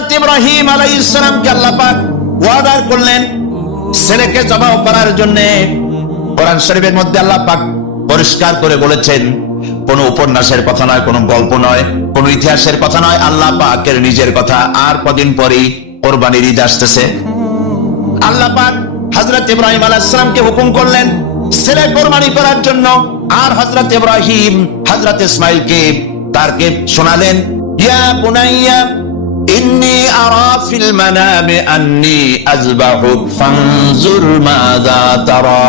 হযরত ইব্রাহিম আলাইহিস সালামকে আল্লাহ পাক ওয়াদা করলেন ছেলেকে জবাই করার জন্য। কোরআন শরীফের মধ্যে আল্লাহ পাক পরিষ্কার করে বলেছেন, কোন উপন্যাসের কথা নয়, কোন গল্প নয়, কোন ইতিহাসের কথা নয়, আল্লাহ পাকের নিজের কথা। আর কদিন পরেই কোরবানির ঈদ আসতেছে। আল্লাহ পাক হযরত ইব্রাহিম আলাইহিস সালামকে হুকুম করলেন ছেলে কোরবানি করার জন্য। আর হযরত ইব্রাহিম হযরত ইসমাঈলকে তারকে শোনালেন, ইয়া বুনাইয়া ইন্নী আরা ফিল মানামি আন্নী আযবাহুক ফানজুর মাযা তারা।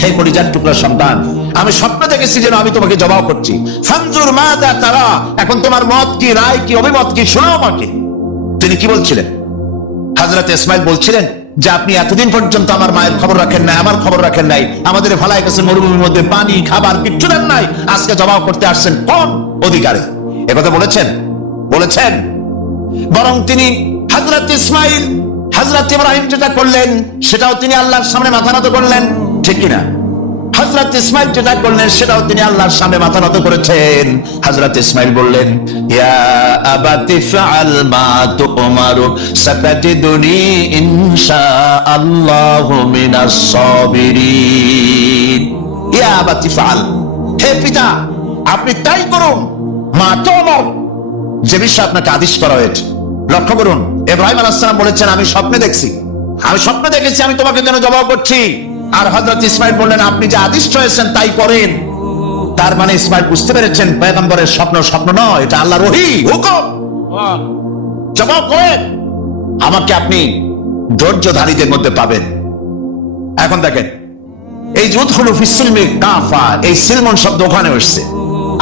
হে কলিজার টুকরা সন্তান, আমি স্বপ্ন দেখেছি যেন আমি তোমাকে জবাই করছি। ফানজুর মাযা তারা, এখন তোমার মত কি, রায় কি, অভিমত কি, শোনাও আমাকে। তিনি কি বলছিলেন? হযরত ইসমাঈল বলছিলেন যে আপনি এতদিন পর্যন্ত আমার মায়ের খবর রাখেন নাই, আমার খবর রাখেন নাই, আমাদের ফালায় গেছেন মরুভূমির মধ্যে, পানি খাবার কিচ্ছু দেন নাই, আজকে জবাই করতে আসছেন কোন অধিকারে? একথা বলেছেন? বলেছেন। বরং তিনি হযরত ইসমাঈল হযরত ইব্রাহিম যেটা করলেন সেটাও তিনি আল্লাহর সামনে মাথা নত করলেন, ঠিক কিনা? হযরত ইসমাঈল যেটা করলেন সেটাও তিনি আল্লাহর সামনে মাথা নত করেছেন। হযরত ইসমাঈল বললেন, ইয়া আবাতি ফাআল মা তুমারু সাতাজিদুনি ইনশাআল্লাহু মিনাস সাবিরিন। ইয়া আবাতি ফাআল, হে পিতা আপনি তাই করুন, মা তুমার, যে বিষয়ে আপনাকে আদেশ করা হয়েছে। লক্ষ্য করুন, ইব্রাহিম আলাইহিস সালাম বলেছেন আমি স্বপ্নে দেখছি, আমি স্বপ্নে দেখেছি আমি তোমাকে যেন জবাই করছি। আর হযরত ইসমাঈল বললেন আপনি যে আদেশ হয়েছেন তাই করেন। তার মানে ইসমাঈল বুঝতে পেরেছেন পয়গম্বরের স্বপ্ন স্বপ্ন নয়, এটা আল্লাহর ওহী, হুকুম। জবাই করেন, আমাকে আপনি ধৈর্যধারীদের মধ্যে পাবেন। এখন দেখেন এই যে উদখুলু ফিস সিলমি কাফা, এই সিলমন শব্দ ওখানে এসেছে।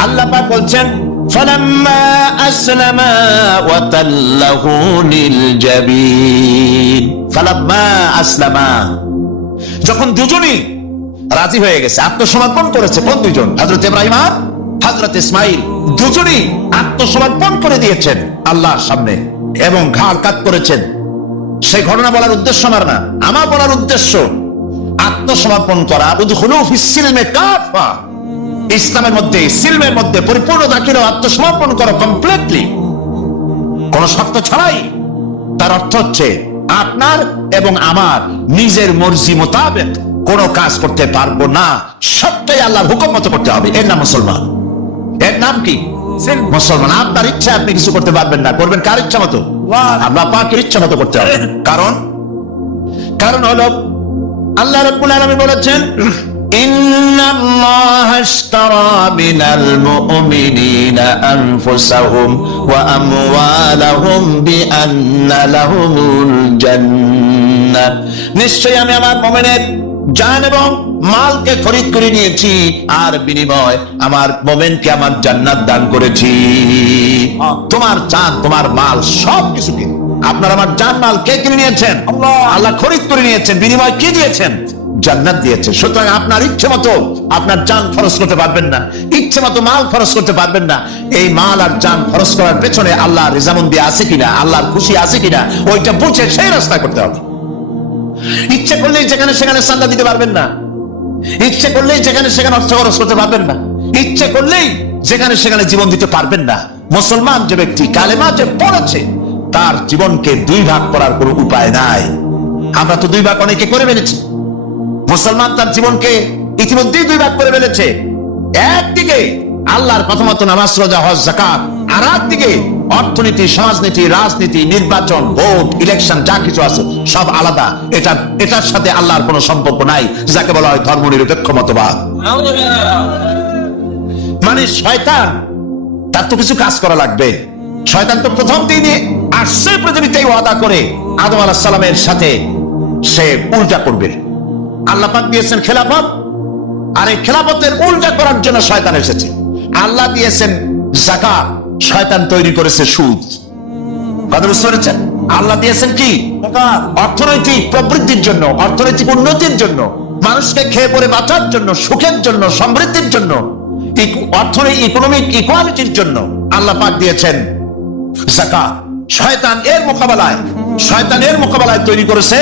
আল্লাহ পাক বলছেন ফালাম্মা আসলামা ওয়া তাল্লাহু লিল জাবিন। ফালাম্মা আসলামা, যখন দুজনই রাজি হয়ে গেছে, আত্মসমর্পণ করেছে। কোন দুজন? হযরত ইব্রাহিম আর হযরত ইসমাঈল দুজনই আত্মসমর্পণ করে দিয়েছেন আল্লাহর সামনে এবং ঘাড় কাত করেছেন। সেই ঘটনা বলার উদ্দেশ্য আমার না, আমার বলার উদ্দেশ্য আত্মসমর্পণ করা। উদখুলু ফিস সিলমি কাফা, ইসলামের মধ্যে, সিলমের মধ্যে পরিপূর্ণ দাখিল আত্মসমর্পণ করো কমপ্লিটলি, কোন শর্ত ছাড়াই। তার অর্থ হচ্ছে আপনার এবং আমার নিজের মর্জি মোতাবেক কোন কাজ করতে পারবো না, সবটাই আল্লাহর হুকুম মতো করতে হবে। এর নাম মুসলমান। এর নাম কি? মুসলমান। আপনার ইচ্ছা আপনি কিছু করতে পারবেন না, করবেন কার ইচ্ছা মতো? আল্লাহ পাকের ইচ্ছা মতো করতে হবে। কারণ হলো আল্লাহ রাব্বুল আলামিন বলেছেন ইন্নাল্লাহা আশতারা মিনাল মুমিনিনা আনফুসাহুম ওয়া আমওয়ালাহুম বিআন্না লাহুমুল জান্নাহ। নিশ্চয়ই আমি আমার মুমিনের জান এবং মালকে খরিদ করে নিয়েছি, আর বিনিময় আমার মুমিনকে আমার জান্নাত দান করেছি। তোমার জান, তোমার মাল, সবকিছু কি আপনার আমার জান মাল কে কিনে নিয়েছেন? আল্লাহ খরিদ করে নিয়েছেন। বিনিময় কি দিয়েছেন? জান্নাত দিয়েছে। সুতরাং আপনার ইচ্ছে মতো আপনার জান খরচ করতে পারবেন না, ইচ্ছে মতো মাল খরচ করতে পারবেন না। এই মাল আর জান খরচ করার পেছনে আল্লাহর রিজামন্দি আছে কিনা, আল্লাহর খুশি আছে কিনা, ওইটা বুঝে সেই রাস্তা করতে হবে। ইচ্ছে করলেই যেখানে সেখানে চাঁদা দিতে পারবেন না, ইচ্ছে করলেই যেখানে সেখানে অর্থ খরচ করতে পারবেন না, ইচ্ছে করলেই যেখানে সেখানে জীবন দিতে পারবেন না। মুসলমান যে ব্যক্তি কালেমা যে পড়েছে তার জীবনকে দুই ভাগ করার কোনো উপায় নাই। আমরা তো দুই ভাগ অনেকে করে ফেলেছি। মুসলমান তার জীবনকে ইতিমধ্যেই দুই ভাগ করে ফেলেছে। একদিকে আল্লাহর কথা মতো নামাজ, রোজা, হজ, যাকাত, আর একদিকে অর্থনীতি, সমাজনীতি, রাজনীতি, নির্বাচন, ভোট, ইলেকশন, যা কিছু আছে সব আলাদা। এটার সাথে আল্লাহর কোনো সম্পর্ক নাই, যাকে বলা হয় ধর্মনিরপেক্ষ মতবাদ। মানে শয়তান, তার তো কিছু কাজ করা লাগবে। শয়তান তো প্রথম দিনে আসছে পৃথিবীতে ওয়াদা করে আদম আলাইহিস সালামের সাথে সে উল্টা করবে। আল্লাহ পাক দিয়েছেন খেলাফত, আর এই খেলাফতের উল্টা করার জন্য শয়তান এসেছে। আল্লাহ দিয়েছেন যাকাত, শয়তান তৈরি করেছে সুদ। কথা বুঝতে পেরেছেন? আল্লাহ দিয়েছেন কি? অর্থনৈতিক প্রবৃদ্ধির জন্য, অর্থনৈতিক উন্নতির জন্য, মানুষকে খেয়ে পরে বাঁচার জন্য, সুখের জন্য, সমৃদ্ধির জন্য, অর্থনৈতিক ইকোনমিক ইকুয়ালিটির জন্য আল্লাহ পাক দিয়েছেন যাকাত। শয়তান এর মোকাবেলায় তৈরি করেছে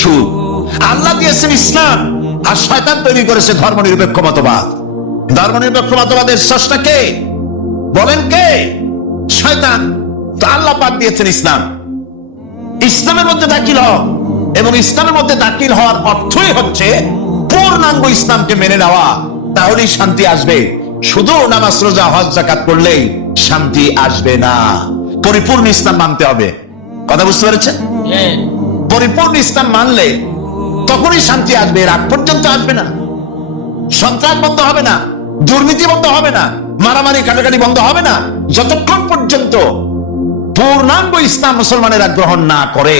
সুদ। আল্লাহ দিয়েছেন ইসলাম, আর শয়তান তৈরি করেছে ধর্মনিরপেক্ষ মতবাদ। ধর্মনিরপেক্ষ মতবাদের স্রষ্টা কে? বলেন কে? শয়তান। তো আল্লাহ পাক দিয়েছেন ইসলাম। ইসলামের মধ্যে দাখিল হও, এবং ইসলামের মধ্যে দাখিল হওয়ার অর্থই হচ্ছে পূর্ণাঙ্গ ইসলামকে মেনে নেওয়া, তাহলেই শান্তি আসবে। শুধু নামাজ রোজা হজ যাকাত করলেই শান্তি আসবে না, পরিপূর্ণ ইসলাম মানতে হবে। কথা বুঝতে পেরেছেন? পরিপূর্ণ ইসলাম মানলে তখনই শান্তি আসবে, এর আগ পর্যন্ত আসবে না। সন্ত্রাস বন্ধ হবে না, দুর্নীতি বন্ধ হবে না, মারামারি কাটাকাটি বন্ধ হবে না, যতক্ষণ পর্যন্ত পূর্ণাঙ্গ ইসলাম মুসলমানেরা গ্রহণ না করে।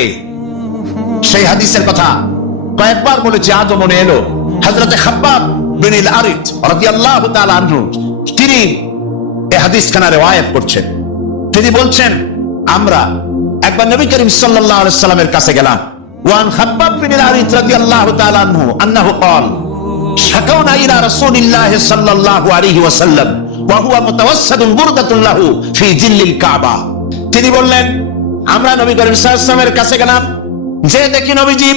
সেই হাদিসের কথা কয়েকবার বলেছি, আজও মনে এলো। হযরতে খাব্বাব বিন আল-আরিত রাদিয়াল্লাহু তাআলা আনহু, তিনি এই হাদিস খানা রিওয়ায়াত করছেন। তিনি বলছেন, আমরা একবার নবী করিম সাল্লাল্লাহু আলাইহি সাল্লামের কাছে গেলাম। ওয়ান খাব্বাব বিন আল-আরিত রাদিয়াল্লাহু তাআলা আনহু আন্নাহু قال শাকাউনা ইলা রাসূলিল্লাহি সাল্লাল্লাহু আলাইহি ওয়াসাল্লাম ওয়া হুয়া মুতাওয়াসসাদুন বুরদাতুন লাহু ফি জিল্লিল কাবা। তিনি বললেন, আমরা নবী করিম সাল্লাল্লাহু আলাইহি ওয়াসাল্লামের কাছে গেলাম, যে দেখি নবীজি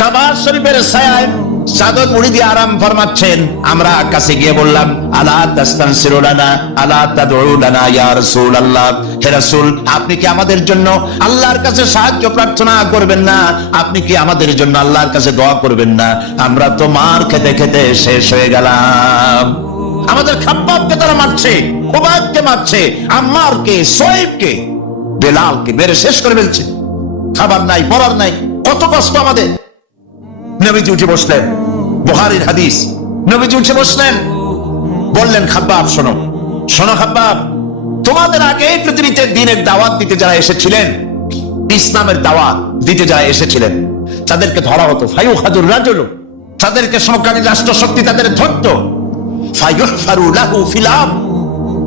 কাবা শরীফের ছায়ায় চাদর মুড়ি দিয়ে আরাম ফরমাচ্ছেন। আমরা কাছে গিয়ে বললাম, আলা তাস্তানসিরু লানা আলা তাদউ লানা ইয়া রাসূলুল্লাহ, হে রাসূল, আপনি কি আমাদের জন্য আল্লাহর কাছে সাহায্য প্রার্থনা করবেন না? আপনি কি আমাদের জন্য আল্লাহর কাছে দোয়া করবেন না? আমরা তো মার খেতে খেতে শেষ হয়ে গেলাম। আমাদের খাব্বাবকে তারা মারছে, খুবাইবকে মারছে, আম্মারকে, সোয়েবকে, বেলালকে মেরে শেষ করে ফেলছে। খাবার নাই, পরার নাই, কত কষ্ট আমাদের। নবীজি উঠে বসলেন, বুখারীর হাদিস। নবীজি উঠে বসলেন, বললেন, খাব্বাব শোনো, শোনো খাব্বাব, তোমাদের আগে পৃথিবীতে দ্বীনের দাওয়াত দিতে যারা এসেছিলেন, ইসলামের দাওয়াত দিতে যারা এসেছিলেন, তাদেরকে ধরা হতো। ফায়ুখাযুর রাজুলু, তাদেরকে সমকামী রাষ্ট্রশক্তি তাদের ধরতো। ফায়ুহফারু লাহু ফিল আরদ,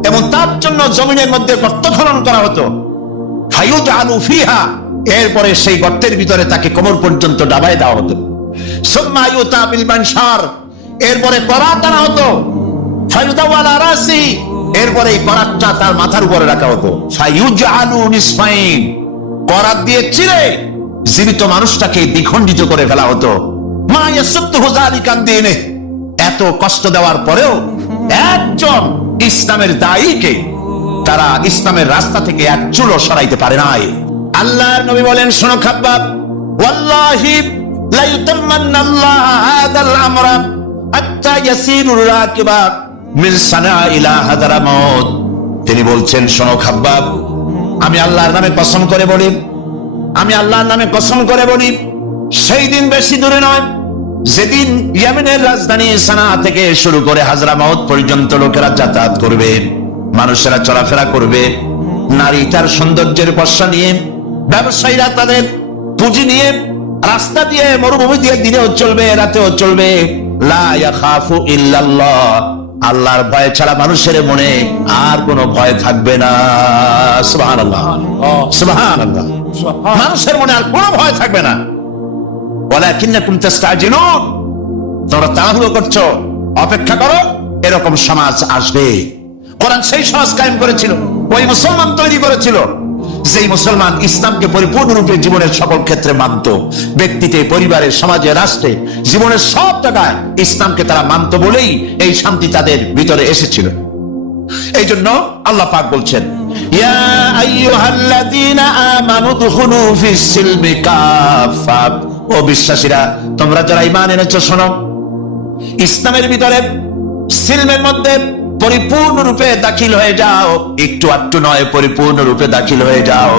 এবং তার জন্য জমিনের মধ্যে গর্ত খনন করা হতো। ফায়ুজআলু ফিহা, এরপরে সেই গর্তের ভিতরে তাকে কোমর পর্যন্ত ডাবায় দেওয়া হতো। সুম্মা ইউতা বিল মানশার, এরপরে করাত আনা হতো। ফায়ুদাউ আলা রাসি, এরপরে এই করাতটা তার মাথার উপরে রাখা হতো। ফায়ুজআলু নিসফাইন, করাত দিয়ে চিরে জীবিত মানুষটাকে দ্বিখণ্ডিত করে ফেলা হতো। মা ইয়াসুদ্দুহু যালিকা দীনে, এত কষ্ট দেওয়ার পরেও একজন ইসলামের দায়ীকে তারা ইসলামের রাস্তা থেকে এক চুলও সরাইতে পারে নাই। আল্লাহর নবী বলেন, শোনো খাব্বাব, ওয়াল্লাহি লা ইউতাম্মান্নাল্লাহু হাদাল আমরা হাত্তা ইয়াসিরুর রাকিবা মিন সানা ইলা হাদারামাউত। তিনি বলছেন, শোনো খাব্বাব, আমি আল্লাহর নামে কসম করে বলি, আমি আল্লাহর নামে কসম করে বলি, সেই দিন বেশি দূরে নয় যেদিন ইয়েমেনের রাজধানী সানা থেকে শুরু করে হাজরামাউত পর্যন্ত লোকেরা যাতায়াত করবে, মানুষেরা চলাফেরা করবে, নারী তার সৌন্দর্যের পর্ষা নিয়ে, ব্যবসায়ীরা তাদের পুঁজি নিয়ে রাস্তা দিয়ে, মরুভূমি দিয়ে দিনেও চলবে, রাতেও চলবে। লা ইয়াখাফু ইল্লাল্লাহ, আল্লাহর ভয় ছাড়া মানুষের মনে আর কোনো ভয় থাকবে না। সুবহানাল্লাহ, সুবহানাল্লাহ, মানুষের মনে আর কোনো ভয় থাকবে না। ওয়ালাকিন্নাকুম তাস্তাজিলুন, তোমরা তাড়াহুড়ো করছো, অপেক্ষা করো, এরকম সমাজ আসবে। কোরআন সেই সমাজ কায়েম করেছিল, ওই মুসলমান তৈরি করেছিল, যেই মুসলমান ইসলামকে পরিপূর্ণরূপে জীবনের সকল ক্ষেত্রে মানত। ব্যক্তিতে, পরিবারে, সমাজে, রাষ্ট্রে, জীবনের সব জায়গায় ইসলামকে তারা মানত বলেই এই শান্তি তাদের ভিতরে এসেছিল। এই জন্য আল্লাহ পাক বলছেন, ইয়া আইয়ুহাল্লাযীনা আমানু দুখুলু ফিস সিলমি কাফা, ও বিশ্বাসীরা, তোমরা যারা ঈমান এনেছো, শোনো, ইসলামের ভিতরে, সিলমের মধ্যে পরিপূর্ণরূপে দাখিল হয়ে যাও। একটু আধটু নয়, পরিপূর্ণরূপে দাখিল হয়ে যাও।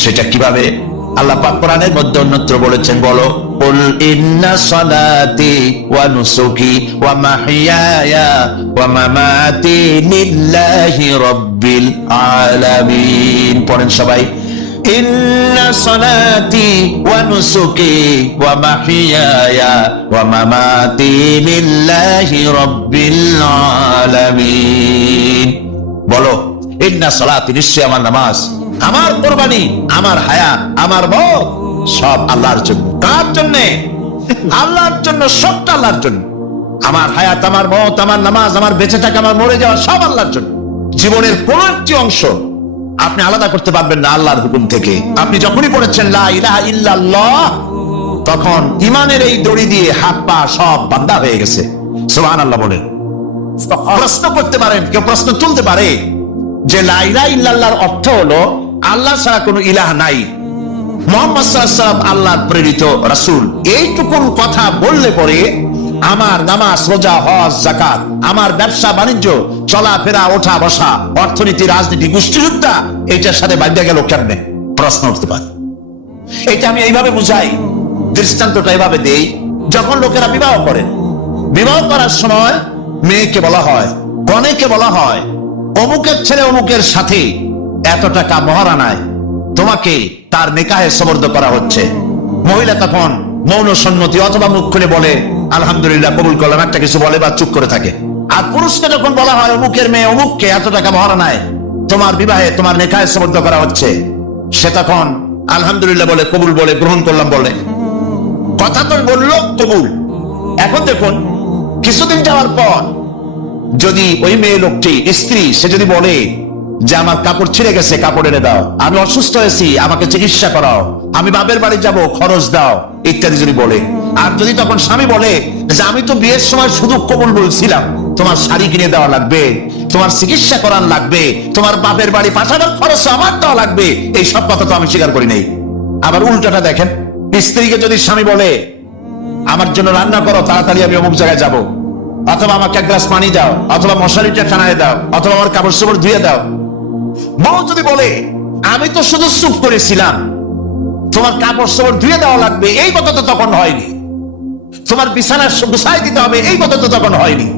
সেটা কিভাবে? আল্লাহ পাক কোরআনের মধ্যে অন্যত্র বলেছেন, বলো, কুল ইন্না সালাতি ওয়া নুসুকি ওয়া মাহইয়ায়া ওয়া মামাতি লিল্লাহি রাব্বিল আলামিন। পড়েন সবাই, ইন্না সালাতি ওয়া নুসুকি ওয়া মাহইয়ায়া ওয়া মামাতি লিল্লাহি রাব্বিল আলামিন। বলো, ইন্না সালাতি, নিশ্চয় আমার নামাজ, আমার কুরবানি, আমার হায়াত, আমার মওত সব আল্লাহর জন্য। কার জন্য? আল্লাহর জন্য, সবটা আল্লাহর জন্য। আমার হায়াত, আমার মওত, আমার নামাজ, আমার বেঁচে থাকা, আমার মরে যাওয়া সব আল্লাহর জন্য। জীবনের কোন একটি অংশ আপনি আলাদা করতে পারবেন না আল্লাহর হুকুম থেকে। আপনি যখনই পড়েছেন লা ইলাহা ইল্লাল্লাহ, তখন ঈমানের এই দড়ি দিয়ে হাত পা সব বাঁধা হয়ে গেছে। সুবহানাল্লাহ বলেন। প্রশ্ন করতে পারেন, কেউ প্রশ্ন তুলতে পারে যে লা ইলাহা ইল্লাল্লাহর অর্থ হলো আল্লাহ ছাড়া কোনো ইলাহ নাই, মুহাম্মদ সাল্লাল্লাহু আলাইহি ওয়াসাল্লাম আল্লাহর প্রেরিত রাসূল, এইটুকুন কথা বললে পরে আমার নামাজ, রোজা, হজ, যাকাত, আমার ব্যবসা বাণিজ্য, চলাফেরা, ওঠা বসা, অর্থনীতি, রাজনীতি, গোষ্ঠীযুদ্ধা এইটার সাথে বাধ্য গেল কেমনে? প্রশ্ন উঠতে পারে। এটা আমি এইভাবে বুঝাই, দৃষ্টান্তটা এইভাবে দেই। যখন লোকেরা বিবাহ করে, বিবাহ করার সময় মেয়েকে বলা হয়, কনেকে বলা হয়, অমুকের ছেলে অমুকের সাথে এত টাকা মহারানায় তোমাকে তার নিকাহে সবর্দ করা হচ্ছে। মহিলা তখন মৌন সম্মতি অথবা মুখ খুলে বলে আলহামদুলিল্লাহ, কবুল করলাম, একটা কিছু বলে বা চুপ করে থাকে। আর পুরুষকে যখন বলা হয় অমুকের মেয়ে অমুককে এত টাকা মহারানায় তোমার বিবাহে, তোমার নিকাহে সবর্দ করা হচ্ছে, সে তখন আলহামদুলিল্লাহ বলে, কবুল বলে, গ্রহণ করলাম বলে। কথা তো বললো কবুল। এখন দেখুন, কিছুদিন যাওয়ার পর যদি ওই মেয়ে লোকটি, স্ত্রী, সে যদি বলে যে আমার কাপড় ছিঁড়ে গেছে, কাপড় এনে দাও, আমি অসুস্থ হয়েছি, আমাকে চিকিৎসা করাও, আমি বাপের বাড়ি যাব, খরচ দাও, ইত্যাদি যদি বলে। আর যদি তখন স্বামী বলে যে আমি তো বিয়ের সময় শুধু কবুল বলছিলাম, তোমার শাড়ি কিনে দেওয়া লাগবে, তোমার চিকিৎসা করার লাগবে, তোমার বাপের বাড়ি পাঠানোর খরচ আমার দেওয়া লাগবে, এই সব কথা তো আমি স্বীকার করি নাই। আবার উল্টাটা দেখেন, স্ত্রীকে যদি স্বামী বলে আমার জন্য রান্না করো, তাড়াতাড়ি আমি অমুক জায়গায় যাব, অথবা আমাকে এক গ্লাস পানি দাও, অথবা মশারিটা টানায় দাও, অথবা আমার কাপড় চোপড় ধুয়ে দাও, বউ যদি বলে আমি তো শুধু চুপ করেছিলাম, তোমার কাপড় চোপড় ধুয়ে দেওয়া লাগবে, এই কথা তো তখন হয়নি, তোমার বিছানা গুছাই দিতে হবে, এই কথা তো তখন হয়নি,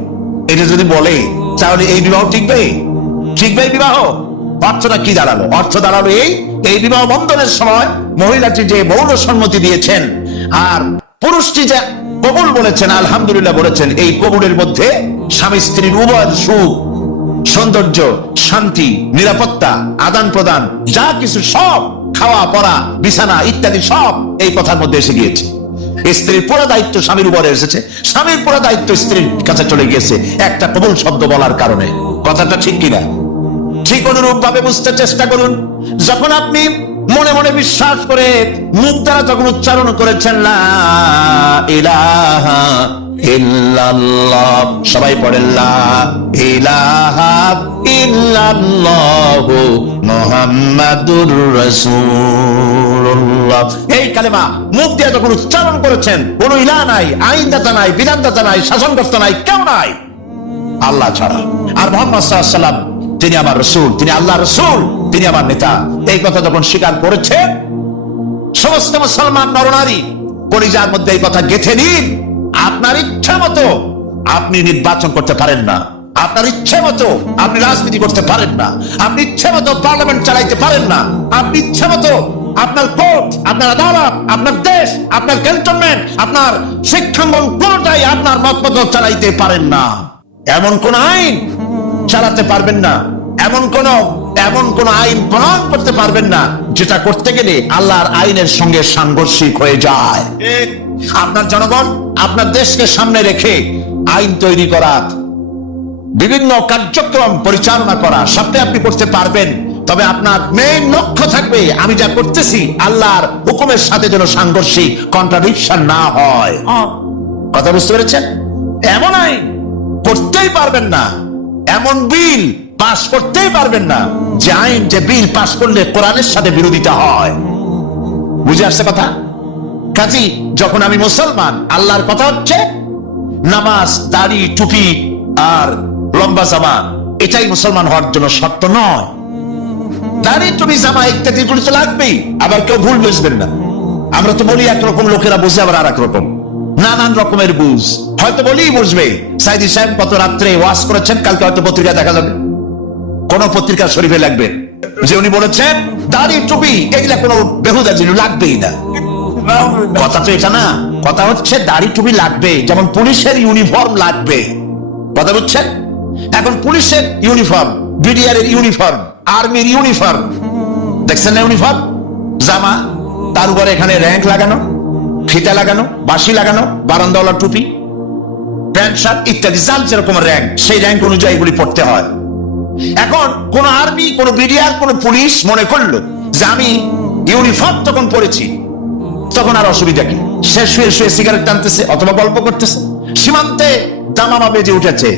এটা যদি বলে, তাহলে এই বিবাহ টিকবে? টিকবে এই বিবাহ? অর্থটা কি দাঁড়ালো? অর্থ দাঁড়ালো এই বিবাহ বন্ধনের সময় মহিলাটি যে মৌন সম্মতি দিয়েছেন আর পুরুষটি যে কবুল বলেছেন, আলহামদুলিল্লাহ বলেছেন, এই কবুলের মধ্যে স্বামী স্ত্রীর উভয় সুখ, সৌন্দর্য, শান্তি, নিরাপত্তা, আদান প্রদান, যা কিছু সব, খাওয়া পড়া, বিছানা ইত্যাদি সব এই কথার মধ্যে এসে গিয়েছে। স্ত্রীর পুরো দায়িত্ব স্বামীর উপরে এসেছে, স্বামীর পুরো দায়িত্ব স্ত্রীর কাছে চলে গিয়েছে একটা কবুল শব্দ বলার কারণে। কথাটা ঠিক কিনা? ঠিক অনুরূপ ভাবে বুঝতে চেষ্টা করুন। যখন আপনি মনে মনে বিশ্বাস করে মুখ দ্বারা যখন উচ্চারণ করেছেন লা ইলাহা ইল্লাল্লাহ, সবাই পড়েন লা ইলাহা ইল্লাল্লাহু মুহাম্মাদুর রাসূলুল্লাহ, এই কালেমা মুখ দিয়ে যখন উচ্চারণ করেছেন, কোন ইলাহ নাই, আইনদাতা নাই, বিধানদাতা নাই, শাসনকর্তা নাই, কেউ নাই আল্লাহ ছাড়া। আর মুহাম্মদ সাল্লাল্লাহু আলাইহি ওয়াসাল্লাম তিনি আমার রাসূল, তিনি আল্লাহর রাসূল, তিনি আমার নেতা, এই কথা যখন স্বীকার করেছে, সমস্ত মুসলমান নরনারী কলিজার মধ্যে এই কথা গেঁথে নিন। আপনার ইচ্ছা মতো আপনি নির্বাচন করতে পারেন না, আপনার ইচ্ছে মতো আপনি রাজনীতি করতে পারেন না, আপনি ইচ্ছে মতো পার্লামেন্ট চালাইতে পারেন না, আপনি ইচ্ছে মতো আপনার কোর্ট, আপনার আদালত, আপনার দেশ, আপনার ক্যান্টনমেন্ট, আপনার শিক্ষাঙ্গন কোনটাই আপনার মত মতো চালাইতে পারেন না। এমন কোন আইন চালাতে পারবেন না, এমন কোন আইন প্রণয়ন করতে পারবেন না যেটা করতে গেলে আল্লাহর আইনের সঙ্গে সাংঘর্ষিক হয়ে যায়। আপনার জনগণ, আপনার দেশকে সামনে রেখে আইন তৈরি করা, বিভিন্ন কার্যক্রম পরিচালনা করা সবটাই আপনি করতে পারবেন, তবে আপনার মেইন লক্ষ্য থাকবে আমি যা করতেছি আল্লাহর হুকুমের সাথে যেন সাংঘর্ষিক, কন্ট্রাডিকশন না হয়। কথা বুঝতে পেরেছেন? এমন আইন করতেই পারবেন না, এমন বিল পাস করতেই পারবেন না যে আইন, যে বিল পাস করলে কোরআনের সাথে বিরোধিতা হয়। বুঝে আসছে কথা? কাজী যখন আমি মুসলমান, আল্লাহর কথা হচ্ছে নামাজ, দাড়ি, টুপি আর লম্বা জামা, এটাই মুসলমান হওয়ার জন্য শর্ত নয়। দাড়ি, টুপি, জামা ইত্যাদি গুলো তো লাগবেই। আবার কেউ ভুল বুঝবেন না, আমরা তো বলি একরকম, লোকেরা বুঝে আবার আর এক রকম, নানান রকমের বুঝ। হয়তো বলেই বুঝবে সাইদি সাহেব কত রাত্রে ওয়াজ করেছেন, কালকে হয়তো পত্রিকা দেখা যাবে, কোন পত্রিকা শরীফে লাগবে যে উনি বলেছেন দাড়ি, টুপি এগুলা কোনো বেহুদা জিনিস লাগবেই না। কথা তো এটা না, কথা হচ্ছে দাড়ি, টুপি লাগবে, যেমন পুলিশের ইউনিফর্ম লাগবে। কথা বুঝছেন? এখন পুলিশের ইউনিফর্ম, বিডিআর এর ইউনিফর্ম, আর্মির ইউনিফর্ম, দেখছেন না ইউনিফর্ম, জামা, তার উপরে এখানে র্যাঙ্ক লাগানো, ফিতা লাগানো, বাঁশি লাগানো, বারান্দাওয়ালা টুপি, প্যান্ট শার্ট ইত্যাদি, যার যেরকম র্যাঙ্ক সেই র্যাঙ্ক অনুযায়ী এগুলি পড়তে হয়। এখন কোন আর্মি, কোন বিডিআর, কোন পুলিশ মনে করলো যে আমি ইউনিফর্ম তখন পড়েছি, তখন আর অসুবিধা কি, সে শুয়ে শুয়ে সিগারেট টানতেছে অথবা গল্প করতেছে। সীমান্তে দামামা বেজে উঠেছে,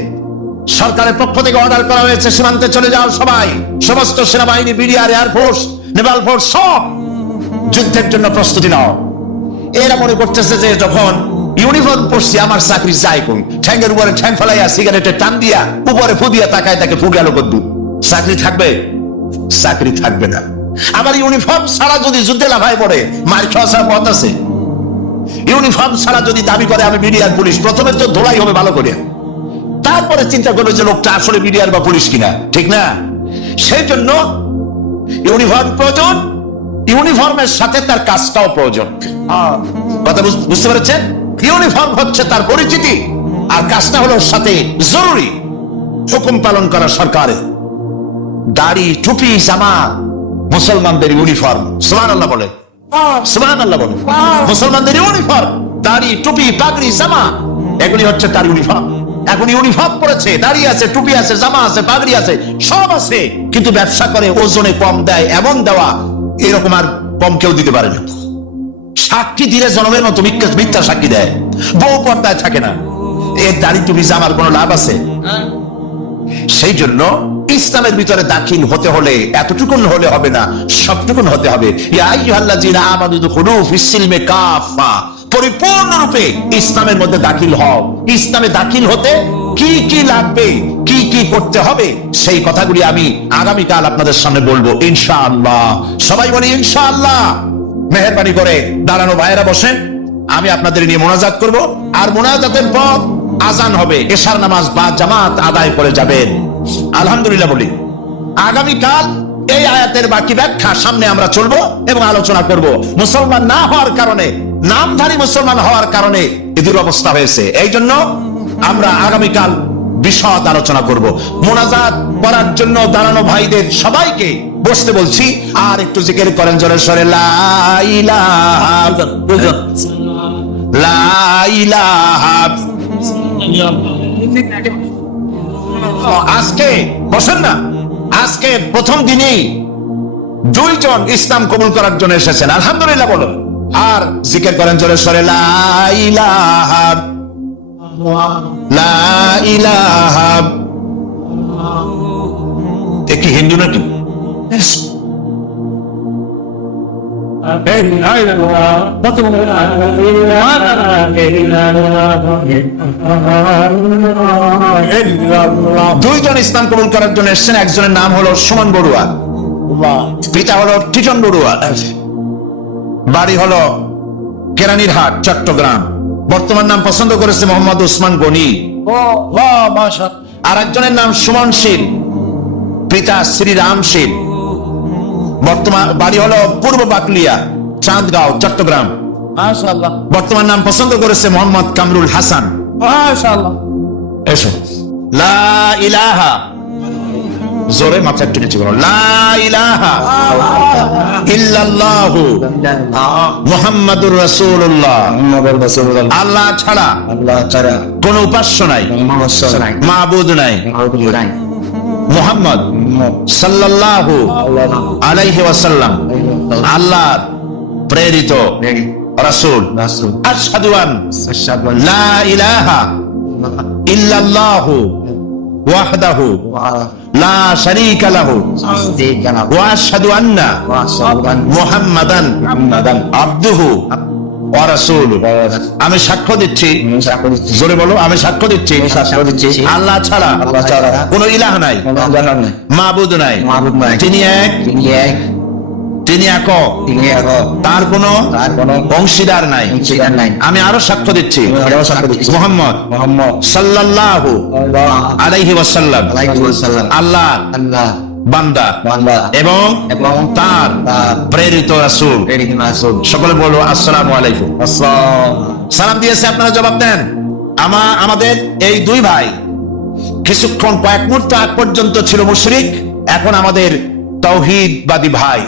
সরকারের পক্ষ থেকে অর্ডার করা হয়েছে সীমান্তে চলে যাও সবাই, সমস্ত সেনাবাহিনী, বিডিআর, এয়ারফোর্স নেভাল ফোর্স সব যুদ্ধের জন্য প্রস্তুতি নাও। এরা মনে করতেছে যে যখন ইউনিফর্ম পরছি আমার চাকরি যাই কোন, ঠ্যাঙ্গের উপরে ঠ্যাং ফেলাইয়া সিগারেটে টান দিয়া উপরে ফুদিয়া তাকায় তাকে ফুগেল করবো, চাকরি থাকবে? চাকরি থাকবে না। আবার ইউনিফর্ম ছাড়া যদি যুদ্ধে লাফায় পড়ে মার খাওয়া ছাড়া পথ আছে? ইউনিফর্ম ছাড়া যদি দাবি করে আমি মিডিয়ার পুলিশ, প্রথমে তো ধোলাই হবে ভালো করে, তারপরে চিন্তা করবে যে লোকটা আসলে মিডিয়ার বা পুলিশ কিনা, ঠিক না? সেই জন্য ইউনিফর্ম প্রয়োজন, ইউনিফর্মের সাথে তার কাজটাও প্রয়োজন। কথা বুঝতে পেরেছেন? ইউনিফর্ম হচ্ছে তার পরিচিতি, আর কাজটা হলো সাথে জরুরি। হুকুম পালন করা সরকারের, দাড়ি টুপি জামা মুসলমানদের ইউনিফর্ম। সুবহানাল্লাহ বলে, সুবহানাল্লাহ বলে। মুসলমানদের ইউনিফর্ম, দাড়ি টুপি পাগড়ি জামা, এগুলি হচ্ছে তার ইউনিফর্ম। এখন ইউনিফর্ম পড়েছে, দাড়ি আছে, টুপি আছে, জামা আছে, পাগড়ি আছে, সব আছে, কিন্তু ব্যবসা করে ওজনে কম দেয়, এমন দেওয়া এরকম আর কম কেউ দিতে পারে না। সাক্ষী দিলে জনমের মতো মিথ্যা সাক্ষী দেয়, বউ পর্দায় থাকে না, এর দাড়ি টুপি জামার কোনো লাভ আছে? সেই জন্য ইসলামের ভিতরে দাখিল হতে হলে এতটুকুন হলে হবে না, সবটুকুন হতে হবে। ইয়া আইয়ুহাল্লাযীনা আমানু দুখুলু ফিস-সিলমি কাফা, পরিপূর্ণরূপে ইসলামের মধ্যে দাখিল হও। ইসলামে দাখিল হতে কি কি লাগবে, কি কি করতে হবে, সেই কথাগুলি আমি আগামীকাল আপনাদের সামনে বলবো ইনশাআল্লাহ। সবাই বলি ইনশাআল্লাহ। মেহেরবানি করে দাঁড়ানো ভাইয়েরা বসেন, আমি আপনাদের নিয়ে মোনাজাত করব, আর মোনাজাতের পর আজান হবে, এশার নামাজ বা জামাত আদায় করে যাবেন। আলহামদুলিল্লাহ বলি। আগামীকাল এই আয়াতের বাকি ব্যাখ্যা সামনে আমরা চলবো এবং আলোচনা করব। মুসলমান না হওয়ার কারণে, নামধারী মুসলমান হওয়ার কারণে এই দুরবস্থা হয়েছে, এই জন্য আমরা আগামীকাল বিশদ আলোচনা করব। মোনাজাত করার জন্য দাঁড়ানো ভাইদের সবাইকে বসতে বলছি, আর একটু জিকির করেন জোরে সোরে, লা ইলাহা লা ইলাহা। আজকে বসেন না, আজকে প্রথম দিনই দুইজন ইসলাম কবুল করার জন্য এসেছেন, আলহামদুলিল্লাহ বলো। আর জিকির করেন জোরে সোরে, লা ইলাহা লা ইলাহা। কি হিন্দু নাকি? দুইজন ইসলাম কবুল করার জন্য এসেছেন। একজনের নাম হলো সুমন বড়ুয়া, পিতা হলো টিটন বড়ুয়া, বাড়ি হলো কেরানীরহাট চট্টগ্রাম। বর্তমান নাম পছন্দ করেছে মোহাম্মদ ওসমান গনি। আর একজনের নাম সুমন শীল, পিতা শ্রীরাম শীল, বর্তমান বাড়ি হলো পূর্ব বাকলিয়া চাঁদগাঁও চট্টগ্রাম। বর্তমান নাম পছন্দ করেছে মোহাম্মদ কামরুল হাসান। এসো। লা ইলাহা, জোরে মাথা একটু নিচু করো, লা ইলাহা ইল্লাল্লাহু মুহাম্মাদুর রাসূলুল্লাহ। আল্লাহ ছাড়া কোন উপাস্য নাই, মাবুদ নাই, মুহাম্মদ সাল্লাল্লাহু আলাইহি ওয়াসাল্লাম আল্লাহর প্রেরিত রাসূল। আশহাদু আন লা ইলাহা ইল্লাল্লাহু ওয়াহদাহু লা শারীকা লাহু ওয়া আশহাদু আন্না মুহাম্মাদান আবদুহু ওয়া রাসূলুহু। আমি সাক্ষ্য দিচ্ছি, জোরে বলো, আমি সাক্ষ্য দিচ্ছি আল্লাহ ছাড়া কোনো ইলাহ নাই, মাবুদ নাই, তিনি এক, তিনি একক, তার কোনো অংশীদার নাই। আমি আরো সাক্ষ্য দিচ্ছি মুহাম্মদ সাল্লাল্লাহু আলাইহি ওয়াসাল্লাম আল্লাহ বান্দা এবং তার প্রেরিত রাসূল। সকলে বলো আসসালামু আলাইকুম। সালাম দিয়েছে, আপনারা জবাব দেন। আমাদের এই দুই ভাই কিছুক্ষণ কয়েক মুহূর্ত আগ পর্যন্ত ছিল মুশরিক, এখন আমাদের তাওহীদবাদী ভাই,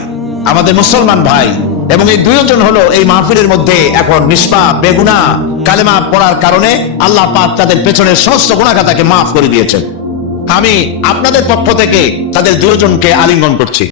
আমাদের মুসলমান ভাই, এবং এই দুইজন হলো এই মাহফিলের মধ্যে এখন নিষ্পাপ বেগুনাহ কালেমা পড়ার কারণে আল্লাহ পাক তাদের পেছনের সমস্ত গুনাহ খাতাকে মাফ করে দিয়েছেন। আমি আপনাদের পক্ষ থেকে তাদের দুজনকে আলিঙ্গন করছি।